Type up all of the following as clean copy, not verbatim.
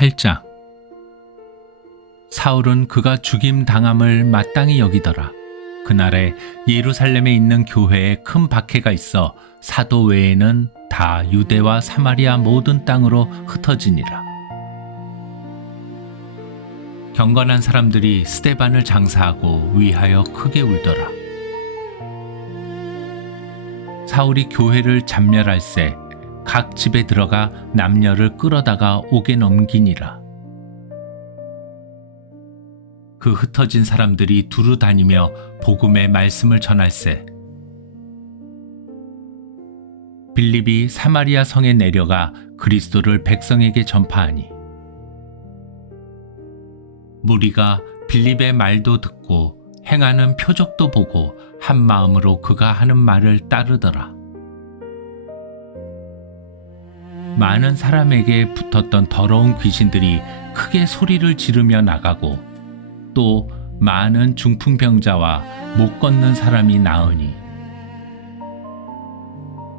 8장. 사울은 그가 죽임 당함을 마땅히 여기더라. 그날에 예루살렘에 있는 교회에 큰 박해가 있어 사도 외에는 다 유대와 사마리아 모든 땅으로 흩어지니라. 경건한 사람들이 스데반을 장사하고 위하여 크게 울더라. 사울이 교회를 잡멸할세 각 집에 들어가 남녀를 끌어다가 옥에 넘기니라. 그 흩어진 사람들이 두루 다니며 복음의 말씀을 전할세 빌립이 사마리아 성에 내려가 그리스도를 백성에게 전파하니 무리가 빌립의 말도 듣고 행하는 표적도 보고 한 마음으로 그가 하는 말을 따르더라. 많은 사람에게 붙었던 더러운 귀신들이 크게 소리를 지르며 나가고 또 많은 중풍병자와 못 걷는 사람이 나으니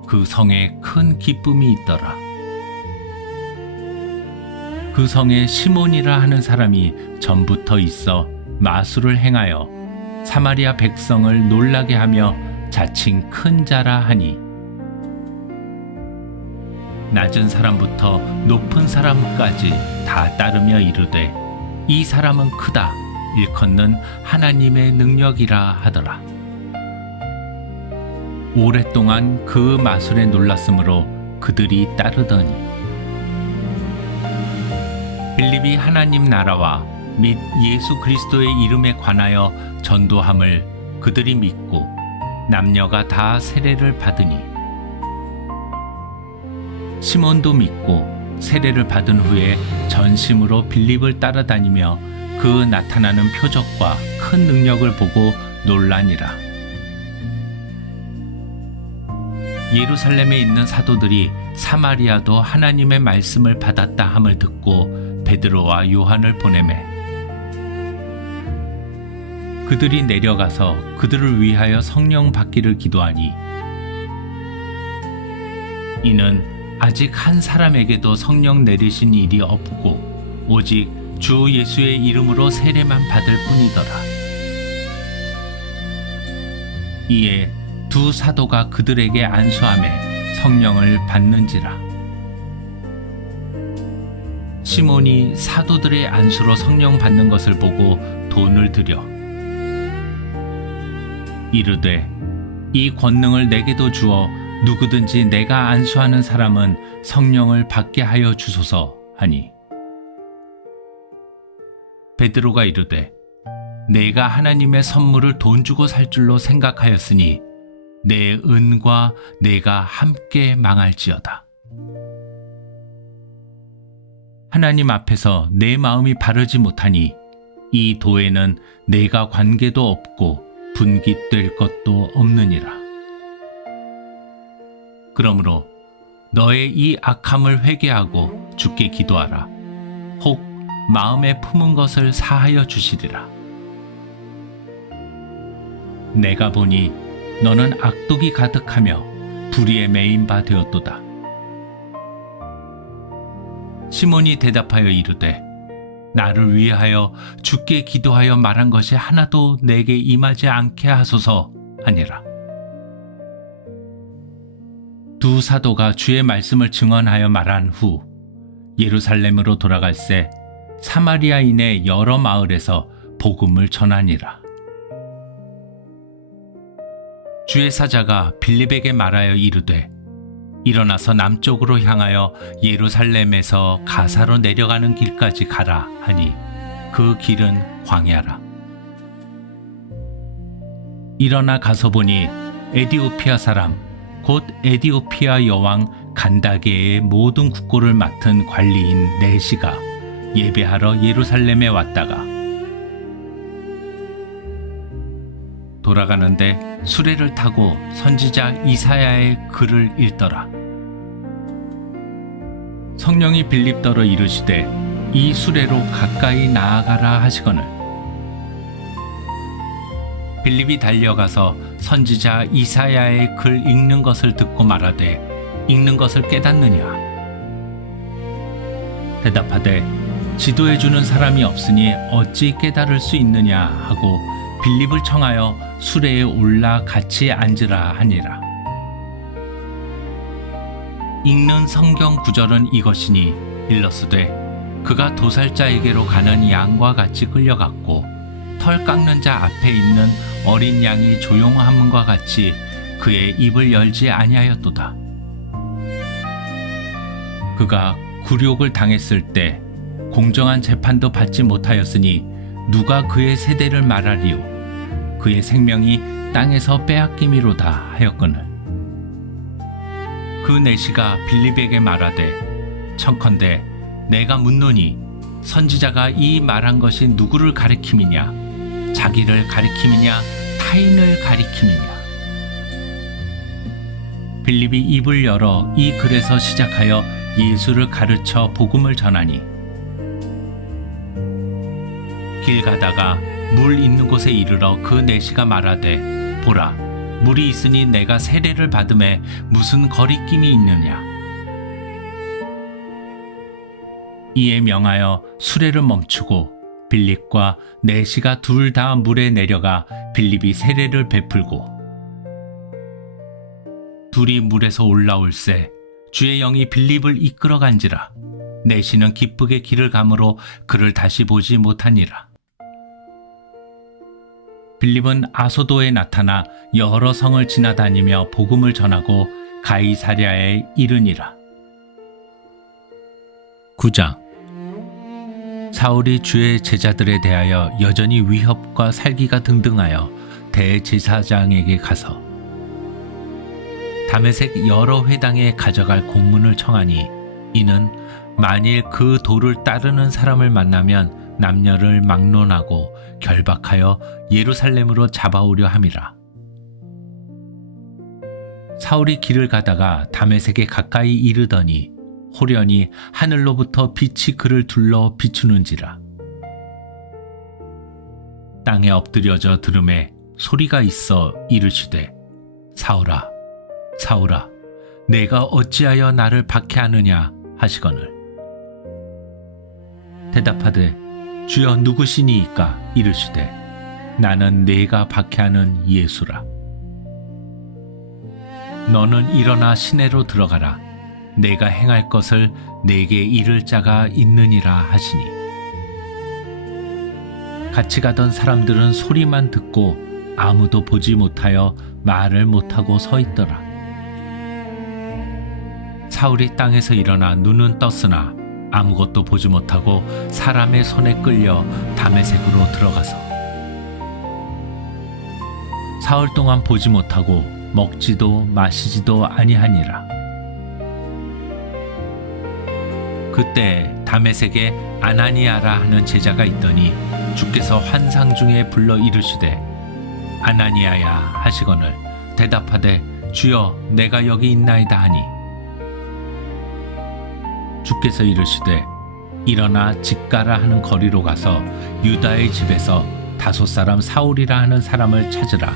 그 성에 큰 기쁨이 있더라. 그 성에 시몬이라 하는 사람이 전부터 있어 마술을 행하여 사마리아 백성을 놀라게 하며 자칭 큰 자라 하니 낮은 사람부터 높은 사람까지 다 따르며 이르되 이 사람은 크다 일컫는 하나님의 능력이라 하더라. 오랫동안 그 마술에 놀랐으므로 그들이 따르더니 빌립이 하나님 나라와 및 예수 그리스도의 이름에 관하여 전도함을 그들이 믿고 남녀가 다 세례를 받으니 시몬도 믿고 세례를 받은 후에 전심으로 빌립을 따라다니며 그 나타나는 표적과 큰 능력을 보고 놀라니라. 예루살렘에 있는 사도들이 사마리아도 하나님의 말씀을 받았다 함을 듣고 베드로와 요한을 보내매 그들이 내려가서 그들을 위하여 성령 받기를 기도하니 이는 아직 한 사람에게도 성령 내리신 일이 없고 오직 주 예수의 이름으로 세례만 받을 뿐이더라. 이에 두 사도가 그들에게 안수하매 성령을 받는지라. 시몬이 사도들의 안수로 성령 받는 것을 보고 돈을 들여 이르되 이 권능을 내게도 주어 누구든지 내가 안수하는 사람은 성령을 받게 하여 주소서 하니 베드로가 이르되 내가 하나님의 선물을 돈 주고 살 줄로 생각하였으니 내 은과 내가 함께 망할지어다. 하나님 앞에서 내 마음이 바르지 못하니 이 도에는 내가 관계도 없고 분깃될 것도 없느니라. 그러므로 너의 이 악함을 회개하고 주께 기도하라. 혹 마음에 품은 것을 사하여 주시리라. 내가 보니 너는 악독이 가득하며 불의에 매인 바 되었도다. 시몬이 대답하여 이르되 나를 위하여 주께 기도하여 말한 것이 하나도 내게 임하지 않게 하소서 하니라. 두 사도가 주의 말씀을 증언하여 말한 후 예루살렘으로 돌아갈새 사마리아인의 여러 마을에서 복음을 전하니라. 주의 사자가 빌립에게 말하여 이르되 일어나서 남쪽으로 향하여 예루살렘에서 가사로 내려가는 길까지 가라 하니 그 길은 광야라. 일어나 가서 보니 에디오피아 사람 곧 에디오피아 여왕 간다게의 모든 국고를 맡은 관리인 네시가 예배하러 예루살렘에 왔다가 돌아가는데 수레를 타고 선지자 이사야의 글을 읽더라. 성령이 빌립더러 이르시되 이 수레로 가까이 나아가라 하시거늘 빌립이 달려가서 선지자 이사야의 글 읽는 것을 듣고 말하되 읽는 것을 깨닫느냐? 대답하되 지도해주는 사람이 없으니 어찌 깨달을 수 있느냐 하고 빌립을 청하여 수레에 올라 같이 앉으라 하니라. 읽는 성경 구절은 이것이니 일러스되 그가 도살자에게로 가는 양과 같이 끌려갔고 털 깎는 자 앞에 있는 어린 양이 조용함과 같이 그의 입을 열지 아니하였도다. 그가 굴욕을 당했을 때 공정한 재판도 받지 못하였으니 누가 그의 세대를 말하리요. 그의 생명이 땅에서 빼앗김이로다 하였거늘. 그 내시가 빌립에게 말하되 청컨대 내가 묻노니 선지자가 이 말한 것이 누구를 가리킴이냐 자기를 가리킴이냐 타인을 가리킴이냐. 빌립이 입을 열어 이 글에서 시작하여 예수를 가르쳐 복음을 전하니 길 가다가 물 있는 곳에 이르러 그 내시가 말하되 보라 물이 있으니 내가 세례를 받음에 무슨 거리낌이 있느냐. 이에 명하여 수레를 멈추고 빌립과 내시가 둘 다 물에 내려가 빌립이 세례를 베풀고 둘이 물에서 올라올새 주의 영이 빌립을 이끌어 간지라. 내시는 기쁘게 길을 가므로 그를 다시 보지 못하니라. 빌립은 아소도에 나타나 여러 성을 지나다니며 복음을 전하고 가이사랴에 이르니라. 9장. 사울이 주의 제자들에 대하여 여전히 위협과 살기가 등등하여 대제사장에게 가서 다메섹 여러 회당에 가져갈 공문을 청하니 이는 만일 그 도를 따르는 사람을 만나면 남녀를 막론하고 결박하여 예루살렘으로 잡아오려 함이라. 사울이 길을 가다가 다메섹에 가까이 이르더니 호련히 하늘로부터 빛이 그를 둘러 비추는지라. 땅에 엎드려져 들음에 소리가 있어 이르시되 사울아 사울아 내가 어찌하여 나를 박해하느냐 하시거늘. 대답하되 주여 누구시니이까 이르시되 나는 네가 박해하는 예수라. 너는 일어나 시내로 들어가라. 내가 행할 것을 내게 이를 자가 있느니라 하시니 같이 가던 사람들은 소리만 듣고 아무도 보지 못하여 말을 못하고 서 있더라. 사울이 땅에서 일어나 눈은 떴으나 아무것도 보지 못하고 사람의 손에 끌려 다메섹으로 들어가서 사흘 동안 보지 못하고 먹지도 마시지도 아니하니라. 그때 다메섹에 아나니아라 하는 제자가 있더니 주께서 환상 중에 불러 이르시되 아나니아야 하시거늘 대답하되 주여 내가 여기 있나이다 하니 주께서 이르시되 일어나 집가라 하는 거리로 가서 유다의 집에서 다소 사람 사울이라 하는 사람을 찾으라.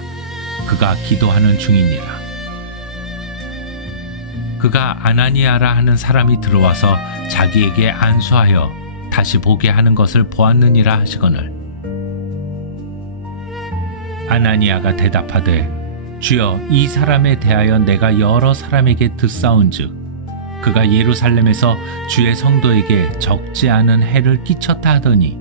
그가 기도하는 중이니라. 그가 아나니아라 하는 사람이 들어와서 자기에게 안수하여 다시 보게 하는 것을 보았느니라 하시거늘 아나니아가 대답하되 주여 이 사람에 대하여 내가 여러 사람에게 듣사온즉 그가 예루살렘에서 주의 성도에게 적지 않은 해를 끼쳤다 하더니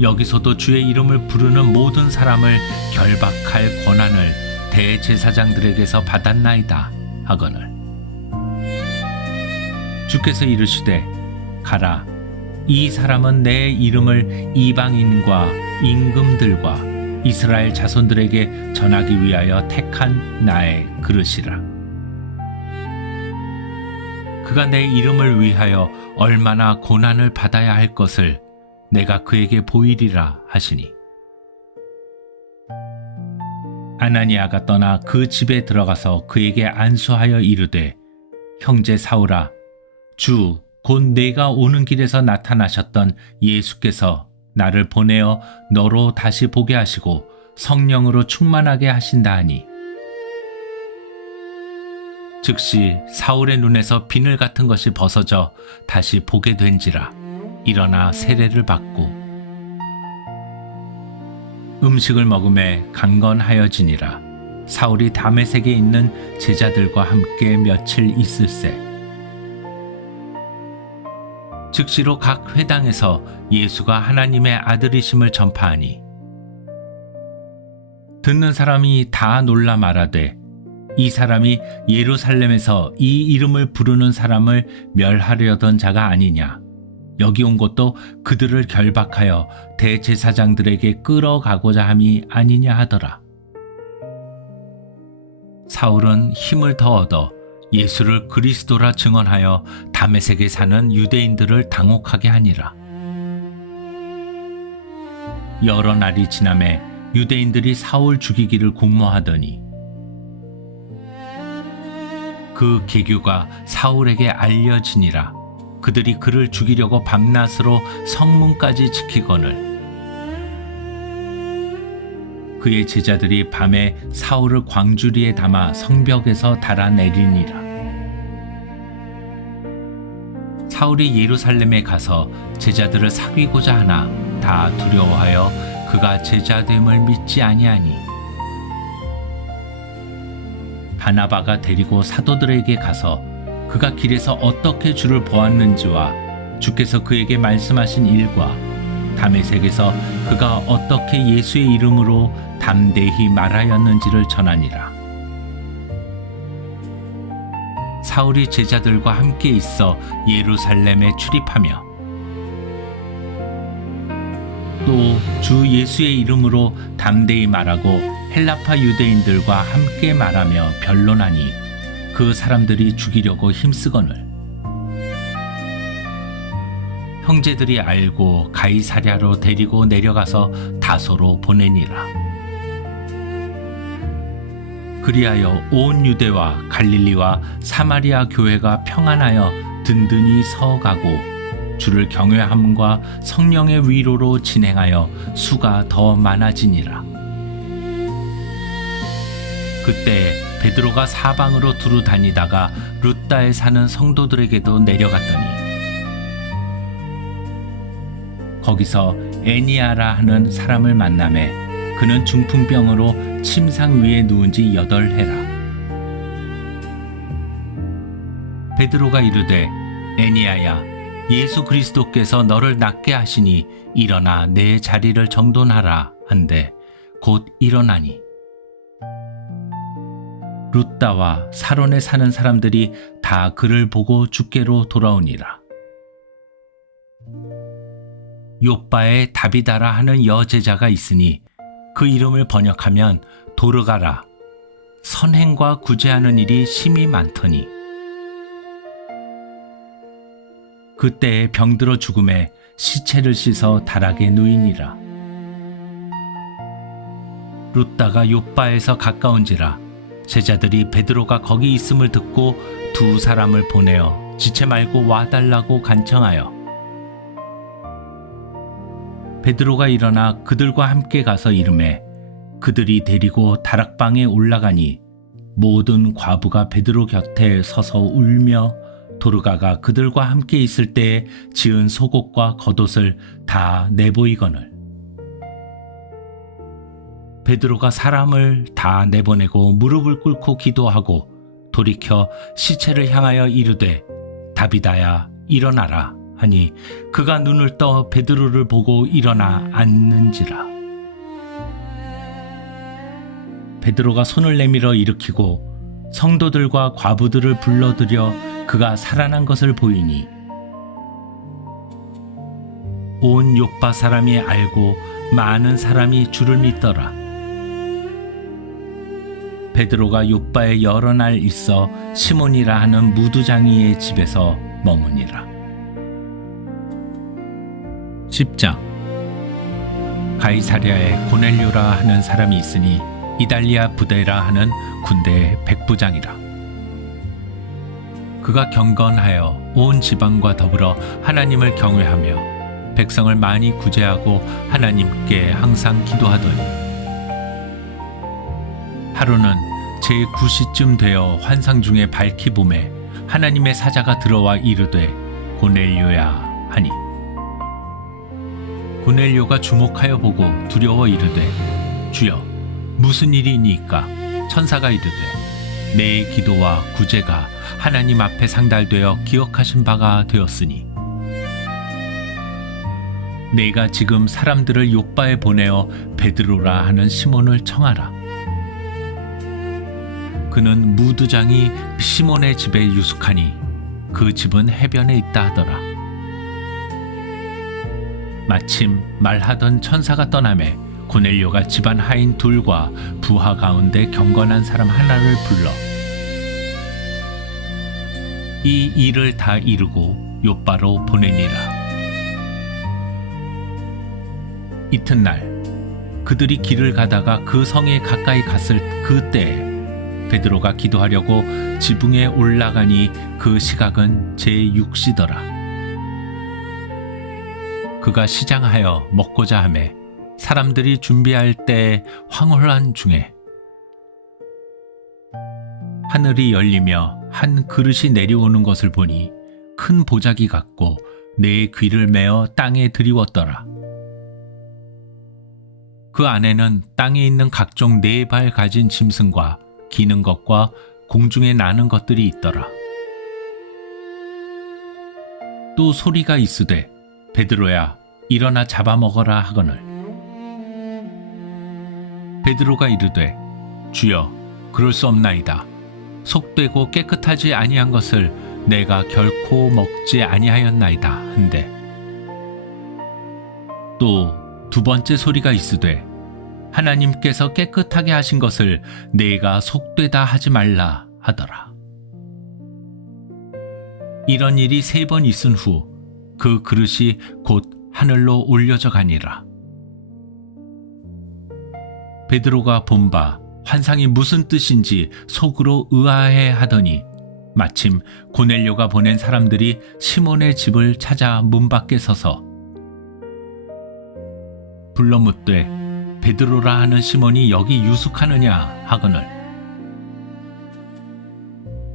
여기서도 주의 이름을 부르는 모든 사람을 결박할 권한을 대제사장들에게서 받았나이다 하거늘 주께서 이르시되 가라. 이 사람은 내 이름을 이방인과 임금들과 이스라엘 자손들에게 전하기 위하여 택한 나의 그릇이라. 그가 내 이름을 위하여 얼마나 고난을 받아야 할 것을 내가 그에게 보이리라 하시니 아나니아가 떠나 그 집에 들어가서 그에게 안수하여 이르되 형제 사울아 주 곧 내가 오는 길에서 나타나셨던 예수께서 나를 보내어 너로 다시 보게 하시고 성령으로 충만하게 하신다 하니 즉시 사울의 눈에서 비늘 같은 것이 벗어져 다시 보게 된지라. 일어나 세례를 받고 음식을 먹음에 강건하여지니라. 사울이 다메섹에 있는 제자들과 함께 며칠 있을새 즉시로 각 회당에서 예수가 하나님의 아들이심을 전파하니 듣는 사람이 다 놀라 말하되 이 사람이 예루살렘에서 이 이름을 부르는 사람을 멸하려던 자가 아니냐. 여기 온 것도 그들을 결박하여 대제사장들에게 끌어가고자 함이 아니냐 하더라. 사울은 힘을 더 얻어 예수를 그리스도라 증언하여 다메섹에 사는 유대인들을 당혹하게 하니라. 여러 날이 지나매 유대인들이 사울 죽이기를 공모하더니 그 계교가 사울에게 알려지니라. 그들이 그를 죽이려고 밤낮으로 성문까지 지키거늘 그의 제자들이 밤에 사울을 광주리에 담아 성벽에서 달아내리니라. 사울이 예루살렘에 가서 제자들을 사귀고자 하나 다 두려워하여 그가 제자됨을 믿지 아니하니 바나바가 데리고 사도들에게 가서 그가 길에서 어떻게 주를 보았는지와 주께서 그에게 말씀하신 일과 다메섹에서 그가 어떻게 예수의 이름으로 담대히 말하였는지를 전하니라. 사울이 제자들과 함께 있어 예루살렘에 출입하며 또 주 예수의 이름으로 담대히 말하고 헬라파 유대인들과 함께 말하며 변론하니 그 사람들이 죽이려고 힘쓰거늘 형제들이 알고 가이사랴로 데리고 내려가서 다소로 보내니라. 그리하여 온 유대와 갈릴리와 사마리아 교회가 평안하여 든든히 서가고 주를 경외함과 성령의 위로로 진행하여 수가 더 많아지니라. 그때 베드로가 사방으로 두루 다니다가 룻다에 사는 성도들에게도 내려갔더니 거기서 애니아라 하는 사람을 만나매 그는 중풍병으로 침상 위에 누운 지 8해라. 베드로가 이르되 애니아야 예수 그리스도께서 너를 낫게 하시니 일어나 내 자리를 정돈하라 한데 곧 일어나니 룻다와 사론에 사는 사람들이 다 그를 보고 주께로 돌아오니라. 요빠에 다비다라 하는 여제자가 있으니 그 이름을 번역하면 도르가라. 선행과 구제하는 일이 심히 많더니 그때에 병들어 죽음에 시체를 씻어 다락에 누이니라. 룻다가 요빠에서 가까운지라 제자들이 베드로가 거기 있음을 듣고 2 사람을 보내어 지체 말고 와달라고 간청하여 베드로가 일어나 그들과 함께 가서 이르매 그들이 데리고 다락방에 올라가니 모든 과부가 베드로 곁에 서서 울며 도르가가 그들과 함께 있을 때에 지은 속옷과 겉옷을 다 내보이거늘 베드로가 사람을 다 내보내고 무릎을 꿇고 기도하고 돌이켜 시체를 향하여 이르되 다비다야 일어나라 하니 그가 눈을 떠 베드로를 보고 일어나 앉는지라. 베드로가 손을 내밀어 일으키고 성도들과 과부들을 불러들여 그가 살아난 것을 보이니 온 요빠 사람이 알고 많은 사람이 주를 믿더라. 베드로가 요빠에 여러 날 있어 시몬이라 하는 무두장이의 집에서 머무니라. 10장 가이사랴에 고넬료라 하는 사람이 있으니 이달리아 부대라 하는 군대의 백부장이라. 그가 경건하여 온 지방과 더불어 하나님을 경외하며 백성을 많이 구제하고 하나님께 항상 기도하더니 하루는 제9시쯤 되어 환상 중에 밝히 봄에 하나님의 사자가 들어와 이르되 고넬료야 하니 고넬료가 주목하여 보고 두려워 이르되 주여 무슨 일이니까? 천사가 이르되 내 기도와 구제가 하나님 앞에 상달되어 기억하신 바가 되었으니 내가 지금 사람들을 욥바에 보내어 베드로라 하는 시몬을 청하라. 그는 무두장이 시몬의 집에 유숙하니 그 집은 해변에 있다 하더라. 마침 말하던 천사가 떠나매 고넬료가 집안 하인 둘과 부하 가운데 경건한 사람 하나를 불러 이 일을 다 이루고 욥바로 보내니라. 이튿날 그들이 길을 가다가 그 성에 가까이 갔을 그때에 베드로가 기도하려고 지붕에 올라가니 그 시각은 제6시더라. 그가 시장하여 먹고자 하매 사람들이 준비할 때 황홀한 중에 하늘이 열리며 한 그릇이 내려오는 것을 보니 큰 보자기 같고 내 귀를 메어 땅에 들이웠더라. 그 안에는 땅에 있는 각종 4발 가진 짐승과 기는 것과 공중에 나는 것들이 있더라. 또 소리가 있으되 베드로야 일어나 잡아먹어라 하거늘 베드로가 이르되 주여 그럴 수 없나이다. 속되고 깨끗하지 아니한 것을 내가 결코 먹지 아니하였나이다 한데 또 두 번째 소리가 있으되 하나님께서 깨끗하게 하신 것을 내가 속되다 하지 말라 하더라. 이런 일이 3번 있은 후 그 그릇이 곧 하늘로 올려져 가니라. 베드로가 본 바 환상이 무슨 뜻인지 속으로 의아해 하더니 마침 고넬료가 보낸 사람들이 시몬의 집을 찾아 문 밖에 서서 불러 묻되 베드로라 하는 시몬이 여기 유숙하느냐 하거늘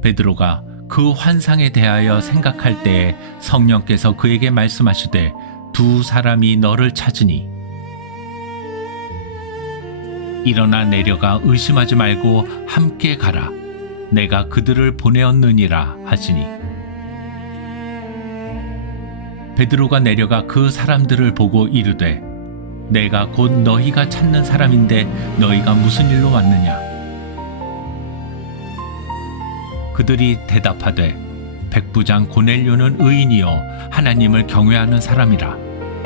베드로가 그 환상에 대하여 생각할 때에 성령께서 그에게 말씀하시되 2 사람이 너를 찾으니 일어나 내려가 의심하지 말고 함께 가라. 내가 그들을 보내었느니라 하시니 베드로가 내려가 그 사람들을 보고 이르되 내가 곧 너희가 찾는 사람인데 너희가 무슨 일로 왔느냐? 그들이 대답하되 백부장 고넬료는 의인이요 하나님을 경외하는 사람이라.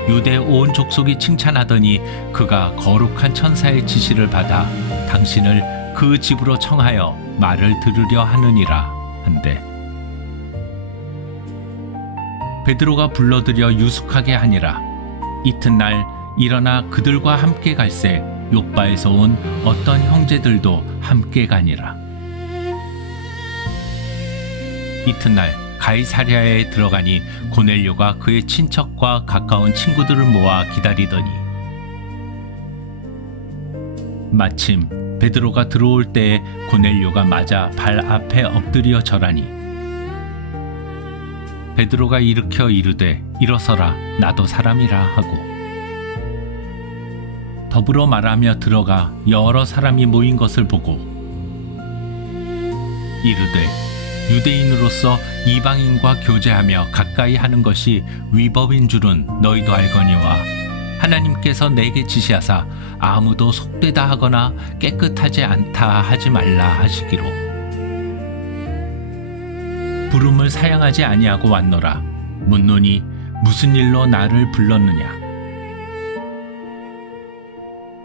유대 온 족속이 칭찬하더니 그가 거룩한 천사의 지시를 받아 당신을 그 집으로 청하여 말을 들으려 하느니라 한데 베드로가 불러들여 유숙하게 하니라. 이튿날 일어나 그들과 함께 갈새 욥바에서 온 어떤 형제들도 함께 가니라. 이튿날 가이사랴에 들어가니 고넬료가 그의 친척과 가까운 친구들을 모아 기다리더니 마침 베드로가 들어올 때에 고넬료가 맞아 발 앞에 엎드려 절하니 베드로가 일으켜 이르되 일어서라 나도 사람이라 하고 더불어 말하며 들어가 여러 사람이 모인 것을 보고 이르되 유대인으로서 이방인과 교제하며 가까이 하는 것이 위법인 줄은 너희도 알거니와 하나님께서 내게 지시하사 아무도 속되다 하거나 깨끗하지 않다 하지 말라 하시기로 부름을 사양하지 아니하고 왔노라. 묻노니 무슨 일로 나를 불렀느냐?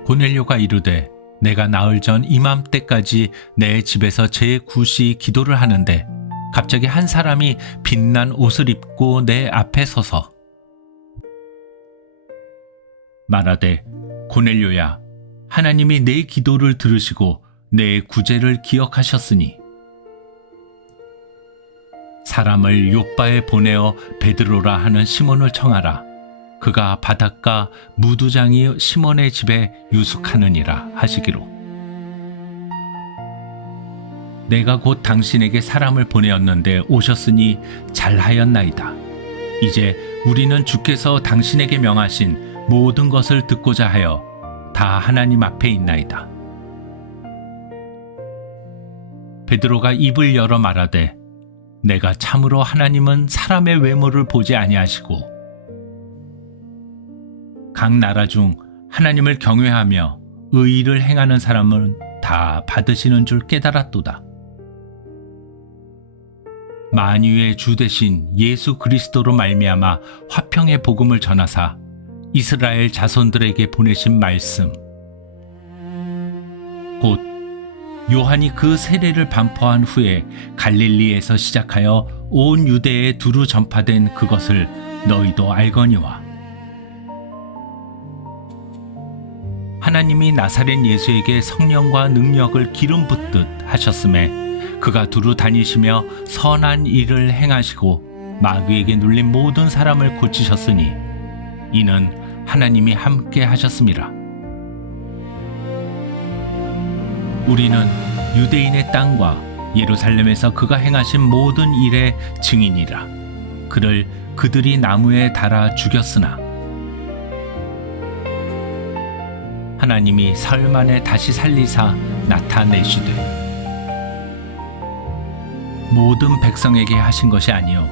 고넬료가 이르되 내가 나흘 전 이맘때까지 내 집에서 제9시 기도를 하는데 갑자기 한 사람이 빛난 옷을 입고 내 앞에 서서 말하되 고넬료야 하나님이 내 기도를 들으시고 내 구제를 기억하셨으니 사람을 욥바에 보내어 베드로라 하는 시몬을 청하라. 그가 바닷가 무두장이 시몬의 집에 유숙하느니라 하시기로 내가 곧 당신에게 사람을 보내었는데 오셨으니 잘하였나이다. 이제 우리는 주께서 당신에게 명하신 모든 것을 듣고자 하여 다 하나님 앞에 있나이다. 베드로가 입을 열어 말하되 내가 참으로 하나님은 사람의 외모를 보지 아니하시고 각 나라 중 하나님을 경외하며 의의를 행하는 사람은 다 받으시는 줄 깨달았도다. 만유의 주 되신 예수 그리스도로 말미암아 화평의 복음을 전하사 이스라엘 자손들에게 보내신 말씀 곧 요한이 그 세례를 반포한 후에 갈릴리에서 시작하여 온 유대에 두루 전파된 그것을 너희도 알거니와 하나님이 나사렛 예수에게 성령과 능력을 기름 붓듯 하셨음에 그가 두루 다니시며 선한 일을 행하시고 마귀에게 눌린 모든 사람을 고치셨으니 이는 하나님이 함께 하셨음이라. 우리는 유대인의 땅과 예루살렘에서 그가 행하신 모든 일의 증인이라. 그를 그들이 나무에 달아 죽였으나 하나님이 사흘 만에 다시 살리사 나타내시되 모든 백성에게 하신 것이 아니요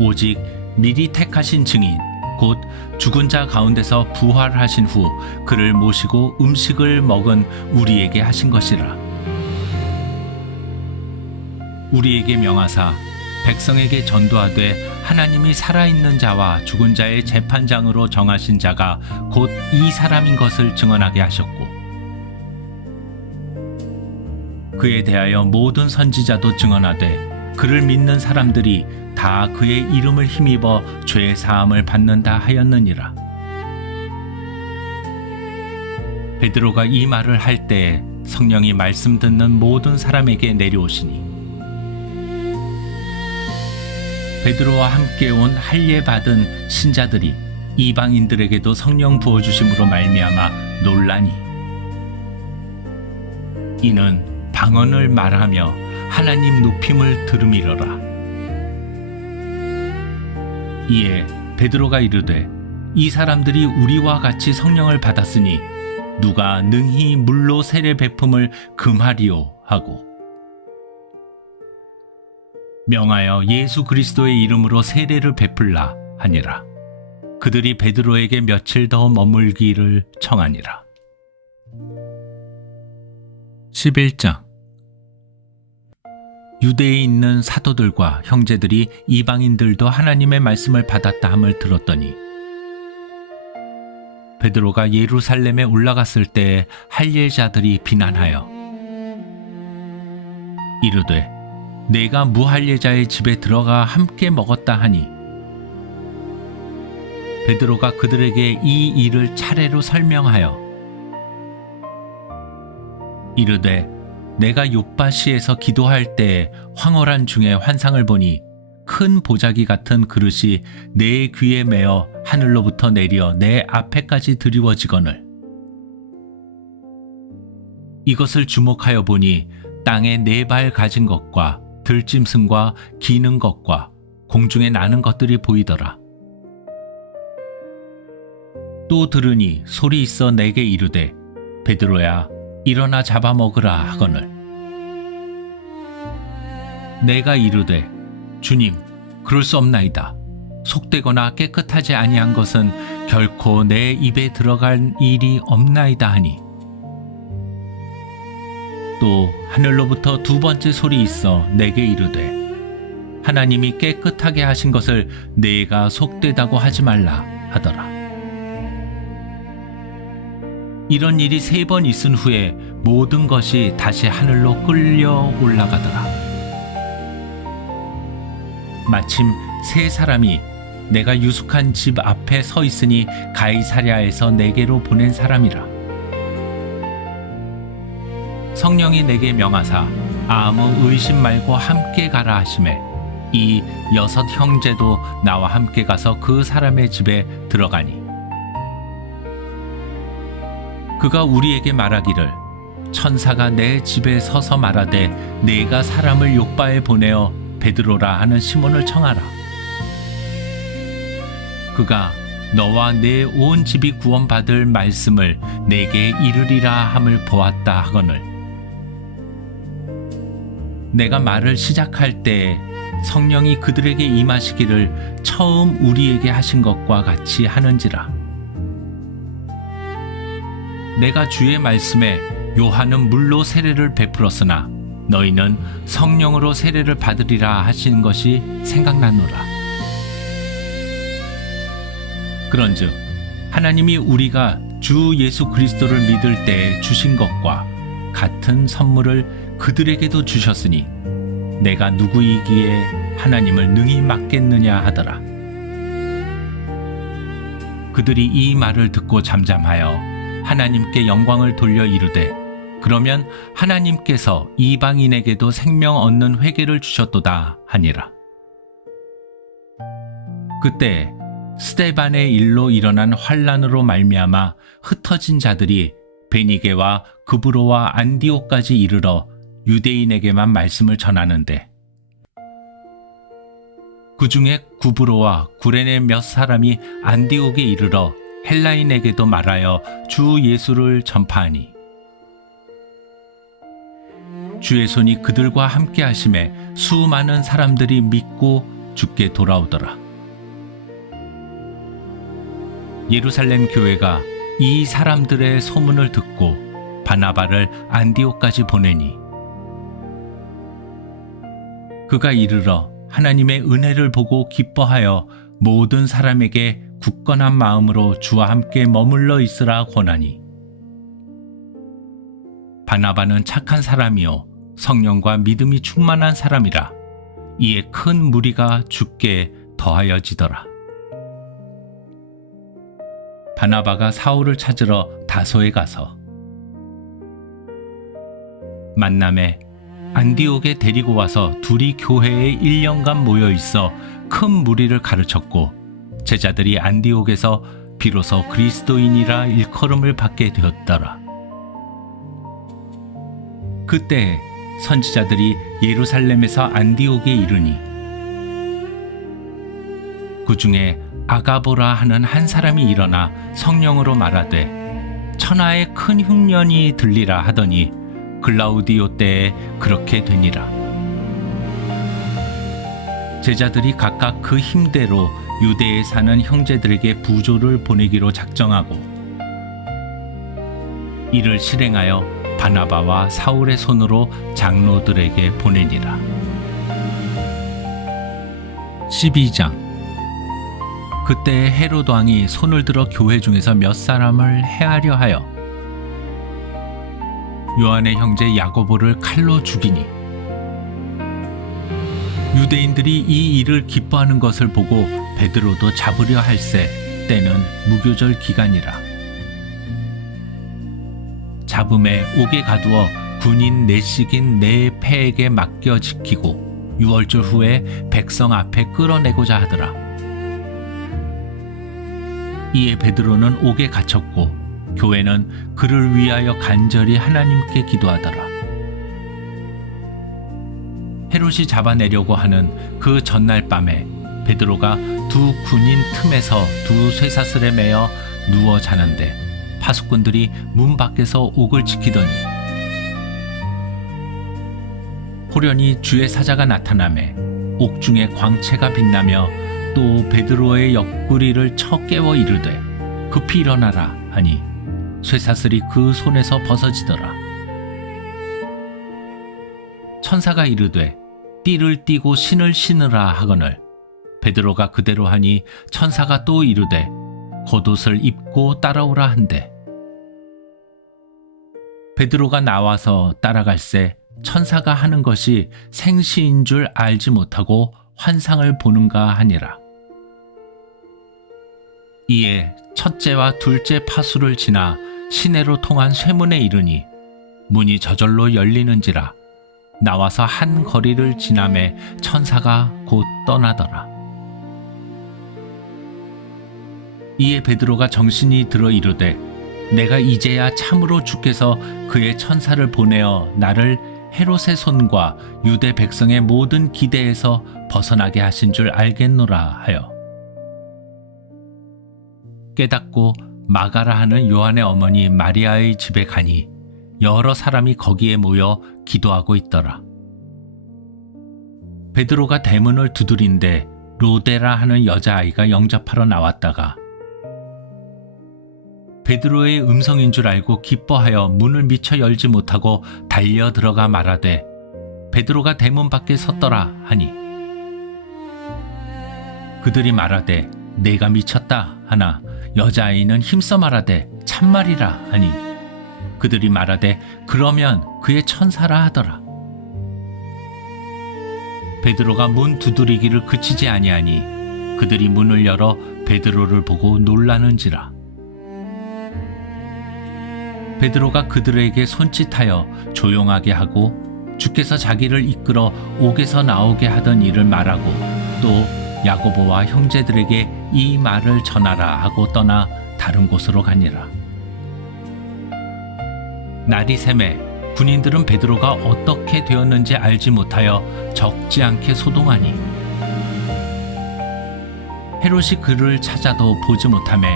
오직 미리 택하신 증인 곧 죽은 자 가운데서 부활하신 후 그를 모시고 음식을 먹은 우리에게 하신 것이라. 우리에게 명하사 백성에게 전도하되 하나님이 살아있는 자와 죽은 자의 재판장으로 정하신 자가 곧 이 사람인 것을 증언하게 하셨고 그에 대하여 모든 선지자도 증언하되 그를 믿는 사람들이 다 그의 이름을 힘입어 죄 사함을 받는다 하였느니라. 베드로가 이 말을 할 때에 성령이 말씀 듣는 모든 사람에게 내려오시니 베드로와 함께 온 할례 받은 신자들이 이방인들에게도 성령 부어주심으로 말미암아 놀라니 이는 방언을 말하며 하나님 높임을 들음이러라. 이에 베드로가 이르되 이 사람들이 우리와 같이 성령을 받았으니 누가 능히 물로 세례 베품을 금하리요 하고 명하여 예수 그리스도의 이름으로 세례를 베풀라 하니라. 그들이 베드로에게 며칠 더 머물기를 청하니라. 11장 유대에 있는 사도들과 형제들이 이방인들도 하나님의 말씀을 받았다 함을 들었더니 베드로가 예루살렘에 올라갔을 때에 할례자들이 비난하여 이르되 내가 무할례자의 집에 들어가 함께 먹었다 하니 베드로가 그들에게 이 일을 차례로 설명하여 이르되 내가 요빠시에서 기도할 때에 황홀한 중에 환상을 보니 큰 보자기 같은 그릇이 내 귀에 매어 하늘로부터 내려 내 앞에까지 드리워지거늘 이것을 주목하여 보니 땅에 4발 가진 것과 들짐승과 기는 것과 공중에 나는 것들이 보이더라. 또 들으니 소리 있어 내게 이르되 베드로야 일어나 잡아먹으라 하거늘 내가 이르되 주님 그럴 수 없나이다. 속되거나 깨끗하지 아니한 것은 결코 내 입에 들어갈 일이 없나이다 하니 또 하늘로부터 2번째 소리 있어 내게 이르되 하나님이 깨끗하게 하신 것을 내가 속되다고 하지 말라 하더라. 이런 일이 3번 있은 후에 모든 것이 다시 하늘로 끌려 올라가더라. 마침 3사람이 내가 유숙한 집 앞에 서 있으니 가이사랴에서 내게로 보낸 사람이라. 성령이 내게 명하사 아무 의심 말고 함께 가라 하시매 이 6 형제도 나와 함께 가서 그 사람의 집에 들어가니 그가 우리에게 말하기를 천사가 내 집에 서서 말하되 내가 사람을 욥바에 보내어 베드로라 하는 시몬을 청하라. 그가 너와 내 온 집이 구원받을 말씀을 내게 이르리라 함을 보았다 하거늘 내가 말을 시작할 때에 성령이 그들에게 임하시기를 처음 우리에게 하신 것과 같이 하는지라. 내가 주의 말씀에 요한은 물로 세례를 베풀었으나 너희는 성령으로 세례를 받으리라 하신 것이 생각나노라. 그런즉 하나님이 우리가 주 예수 그리스도를 믿을 때에 주신 것과 같은 선물을 그들에게도 주셨으니 내가 누구이기에 하나님을 능히 막겠느냐 하더라. 그들이 이 말을 듣고 잠잠하여 하나님께 영광을 돌려 이르되 그러면 하나님께서 이방인에게도 생명 얻는 회개를 주셨도다 하니라. 그때 스데반의 일로 일어난 환란으로 말미암아 흩어진 자들이 베니게와 그브로와 안디옥까지 이르러 유대인에게만 말씀을 전하는데 그 중에 구브로와 구레네 몇 사람이 안디옥에 이르러 헬라인에게도 말하여 주 예수를 전파하니 주의 손이 그들과 함께 하심에 수많은 사람들이 믿고 주께 돌아오더라. 예루살렘 교회가 이 사람들의 소문을 듣고 바나바를 안디옥까지 보내니 그가 이르러 하나님의 은혜를 보고 기뻐하여 모든 사람에게 굳건한 마음으로 주와 함께 머물러 있으라 권하니 바나바는 착한 사람이요 성령과 믿음이 충만한 사람이라 이에 큰 무리가 주께 더하여지더라. 바나바가 사울을 찾으러 다소에 가서 만남에 안디옥에 데리고 와서 둘이 교회에 1년간 모여 있어 큰 무리를 가르쳤고 제자들이 안디옥에서 비로소 그리스도인이라 일컬음을 받게 되었더라. 그때 선지자들이 예루살렘에서 안디옥에 이르니 그 중에 아가보라 하는 한 사람이 일어나 성령으로 말하되 천하에 큰 흉년이 들리라 하더니 글라우디오 때에 그렇게 되니라. 제자들이 각각 그 힘대로 유대에 사는 형제들에게 부조를 보내기로 작정하고 이를 실행하여 바나바와 사울의 손으로 장로들에게 보내니라. 12장. 그때 헤롯 왕이 손을 들어 교회 중에서 몇 사람을 해하려 하여 요한의 형제 야고보를 칼로 죽이니 유대인들이 이 일을 기뻐하는 것을 보고 베드로도 잡으려 할세 때는 무교절 기간이라. 잡음에 옥에 가두어 군인 넷씩인 네 패에게 맡겨 지키고 6월절 후에 백성 앞에 끌어내고자 하더라. 이에 베드로는 옥에 갇혔고 교회는 그를 위하여 간절히 하나님께 기도하더라. 헤롯이 잡아내려고 하는 그 전날 밤에 베드로가 두 군인 틈에서 두 쇠사슬에 매어 누워 자는데 파수꾼들이 문 밖에서 옥을 지키더니 호련히 주의 사자가 나타나매 옥중에 광채가 빛나며 또 베드로의 옆구리를 쳐 깨워 이르되 급히 일어나라 하니 쇠사슬이 그 손에서 벗어지더라. 천사가 이르되 띠를 띠고 신을 신으라 하거늘 베드로가 그대로 하니 천사가 또 이르되 겉옷을 입고 따라오라 한대 베드로가 나와서 따라갈새 천사가 하는 것이 생시인 줄 알지 못하고 환상을 보는가 하니라. 이에 첫째와 둘째 파수를 지나 시내로 통한 쇠문에 이르니 문이 저절로 열리는지라 나와서 한 거리를 지나매 천사가 곧 떠나더라. 이에 베드로가 정신이 들어 이르되 내가 이제야 참으로 주께서 그의 천사를 보내어 나를 헤롯의 손과 유대 백성의 모든 기대에서 벗어나게 하신 줄 알겠노라 하여 깨닫고 마가라 하는 요한의 어머니 마리아의 집에 가니 여러 사람이 거기에 모여 기도하고 있더라. 베드로가 대문을 두드린데 로데라 하는 여자아이가 영접하러 나왔다가 베드로의 음성인 줄 알고 기뻐하여 문을 미처 열지 못하고 달려 들어가 말하되 베드로가 대문 밖에 섰더라 하니 그들이 말하되 내가 미쳤다 하나 여자아이는 힘써 말하되 참말이라 하니 그들이 말하되 그러면 그의 천사라 하더라. 베드로가 문 두드리기를 그치지 아니하니 그들이 문을 열어 베드로를 보고 놀라는지라. 베드로가 그들에게 손짓하여 조용하게 하고 주께서 자기를 이끌어 옥에서 나오게 하던 일을 말하고 또 야고보와 형제들에게 이 말을 전하라 하고 떠나 다른 곳으로 가니라. 날이 새매 군인들은 베드로가 어떻게 되었는지 알지 못하여 적지 않게 소동하니 헤롯이 그를 찾아도 보지 못하매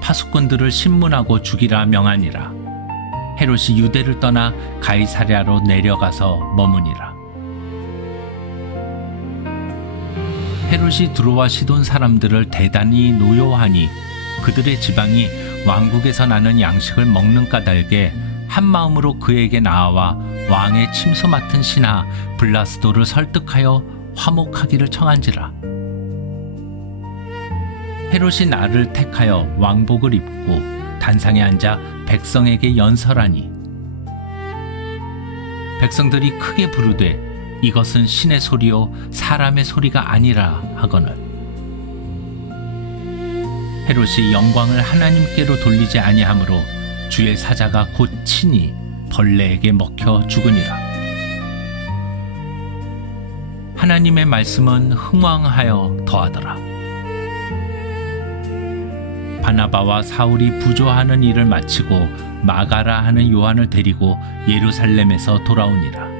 파수꾼들을 신문하고 죽이라 명하니라. 헤롯이 유대를 떠나 가이사랴로 내려가서 머무니라. 헤롯이 두로와 시돈 사람들을 대단히 노여워하니 그들의 지방이 왕국에서 나는 양식을 먹는 까닭에 한 마음으로 그에게 나아와 왕의 침소 맡은 신하 블라스도를 설득하여 화목하기를 청한지라. 헤롯이 나를 택하여 왕복을 입고 단상에 앉아 백성에게 연설하니 백성들이 크게 부르되 이것은 신의 소리요 사람의 소리가 아니라 하거늘 헤롯이 영광을 하나님께로 돌리지 아니하므로 주의 사자가 곧 친히 벌레에게 먹혀 죽으니라. 하나님의 말씀은 흥왕하여 더하더라. 바나바와 사울이 부조하는 일을 마치고 마가라 하는 요한을 데리고 예루살렘에서 돌아오니라.